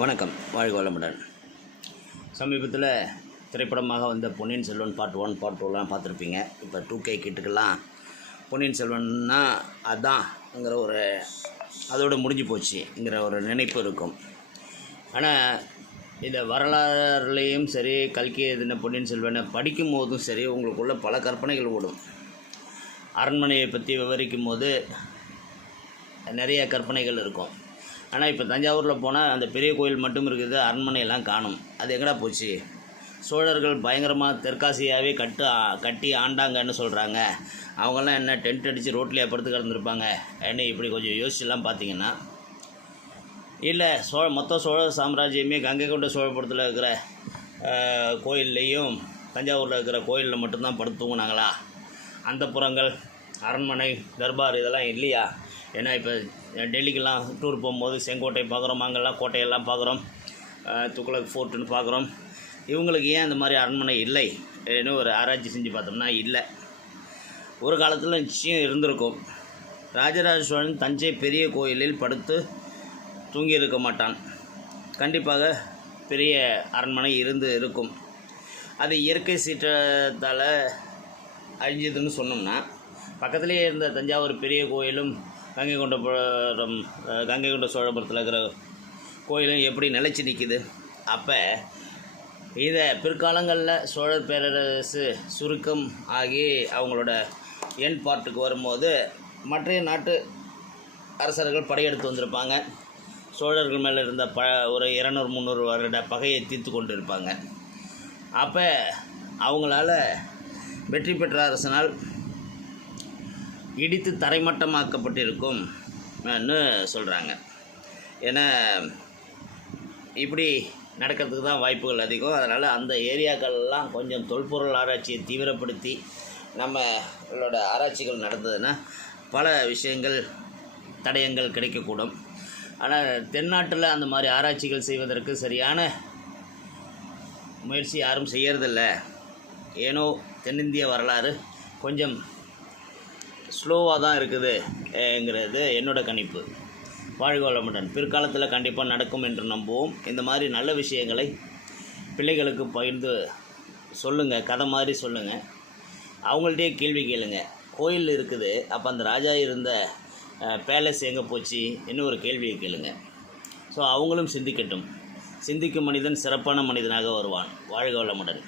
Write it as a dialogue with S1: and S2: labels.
S1: வணக்கம். வாழ்க வளமுடன். சமீபத்தில் திரைப்படமாக வந்த Ponniyin Selvan part one part டூலாம் பார்த்துருப்பீங்க. இப்போ டூ கே கிட்டுக்கெல்லாம் பொன்னியின் செல்வன்னா அதான்ங்கிற ஒரு அதோட முடிஞ்சு போச்சுங்கிற ஒரு நினைப்பு இருக்கும். ஆனால் இதை வரலாறுலேயும் சரி கல்கி எதுன பொன்னியின் செல்வனை படிக்கும் போதும் சரி உங்களுக்குள்ள பல கற்பனைகள் ஓடும். அரண்மனையை பற்றி விவரிக்கும் போது நிறைய கற்பனைகள் இருக்கும். ஆனால் இப்போ தஞ்சாவூரில் போனால் அந்த பெரிய கோயில் மட்டும் இருக்குது அரண்மனையெல்லாம் காணும். அது எங்கடா போச்சு? சோழர்கள் பயங்கரமாக தெற்காசியாவே கட்டு கட்டி ஆண்டாங்கன்னு சொல்கிறாங்க அவங்கெல்லாம் என்ன டென்ட் அடித்து ரோட்லேயே படுத்து கிடந்திருப்பாங்க. என்ன இப்படி கொஞ்சம் யோசிச்சுலாம் பார்த்தீங்கன்னா இல்லை சோழ மொத்த சோழ சாம்ராஜ்யமே கங்கை கொண்ட சோழபுரத்தில் இருக்கிற கோயில்லையும் தஞ்சாவூரில் இருக்கிற கோயிலில் மட்டும்தான் படுத்து தூங்கினாங்களா? அந்த புறங்கள் அரண்மனை தர்பார் இதெல்லாம் இல்லையா? ஏன்னா இப்போ டெல்லிக்கெல்லாம் டூர் போகும்போது செங்கோட்டை பார்க்குறோம் அங்கெல்லாம் கோட்டையெல்லாம் பார்க்குறோம் துக்ளக் ஃபோர்ட்டுன்னு பார்க்குறோம். இவங்களுக்கு ஏன் அந்த மாதிரி அரண்மனை இல்லை? ஏன்னு ஒரு ஆராய்ச்சி செஞ்சு பார்த்தோம்னா இல்லை. ஒரு காலத்தில் நிச்சயம் இருந்திருக்கும். ராஜராஜ சோழன் தஞ்சை பெரிய கோயிலில் படுத்து தூங்கியிருக்க மாட்டான். கண்டிப்பாக பெரிய அரண்மனை இருந்து இருக்கும். அது இயற்கை சீற்றத்தால் அழிஞ்சதுன்னு சொன்னோம்னா பக்கத்துலேயே இருந்த தஞ்சாவூர் பெரிய கோயிலும் கங்கை கொண்டபுரம் கங்கை கொண்ட சோழபுரத்தில் இருக்கிற கோயிலும் எப்படி நிலைச்சு நிற்கிது அப்போ இதை பிற்காலங்களில் சோழர் பேரரசு சுருக்கம் ஆகி அவங்களோட என் பார்ட்டுக்கு வரும்போது மற்றைய நாட்டு அரசர்கள் படையெடுத்து வந்திருப்பாங்க. சோழர்கள் மேலே இருந்த ப ஒரு இரநூறு முந்நூறு வருட பகையை தீர்த்து கொண்டு இருப்பாங்க அப்போ அவங்களால வெற்றி பெற்ற அரசனால் இடித்து தரைமட்டமாக்கப்பட்டிருக்கும் சொல்கிறாங்க ஏன்னா இப்படி நடக்கிறதுக்கு தான் வாய்ப்புகள் அதிகம். அதனால் அந்த ஏரியாக்கள்லாம் கொஞ்சம் தொல்பொருள் ஆராய்ச்சியை தீவிரப்படுத்தி நம்மளோட ஆராய்ச்சிகள் நடந்ததுன்னா பல விஷயங்கள் தடயங்கள் கிடைக்கக்கூடும். ஆனால் தென்னாட்டில் அந்த மாதிரி ஆராய்ச்சிகள் செய்வதற்கு சரியான முயற்சி யாரும் செய்யறதில்ல. ஏனோ தென்னிந்திய வரலாறு கொஞ்சம் ஸ்லோவாக தான் இருக்குதுங்கிறது என்னோட கணிப்பு. வாழ்க வளமுடன். பிற்காலத்தில் கண்டிப்பாக நடக்கும் என்று நம்புவோம். இந்த மாதிரி நல்ல விஷயங்களை பிள்ளைகளுக்கு பகிர்ந்து சொல்லுங்கள் கதை மாதிரி சொல்லுங்கள் அவங்கள்ட்டே கேள்வி கேளுங்க. கோயில் இருக்குது அப்போ அந்த ராஜா இருந்த பேலஸ் எங்கே போச்சு இன்னும் ஒரு கேள்வியை கேளுங்க. ஸோ அவங்களும் சிந்திக்கட்டும். சிந்திக்கும் மனிதன் சிறப்பான மனிதனாக வருவான். வாழ்க வளமுடன்.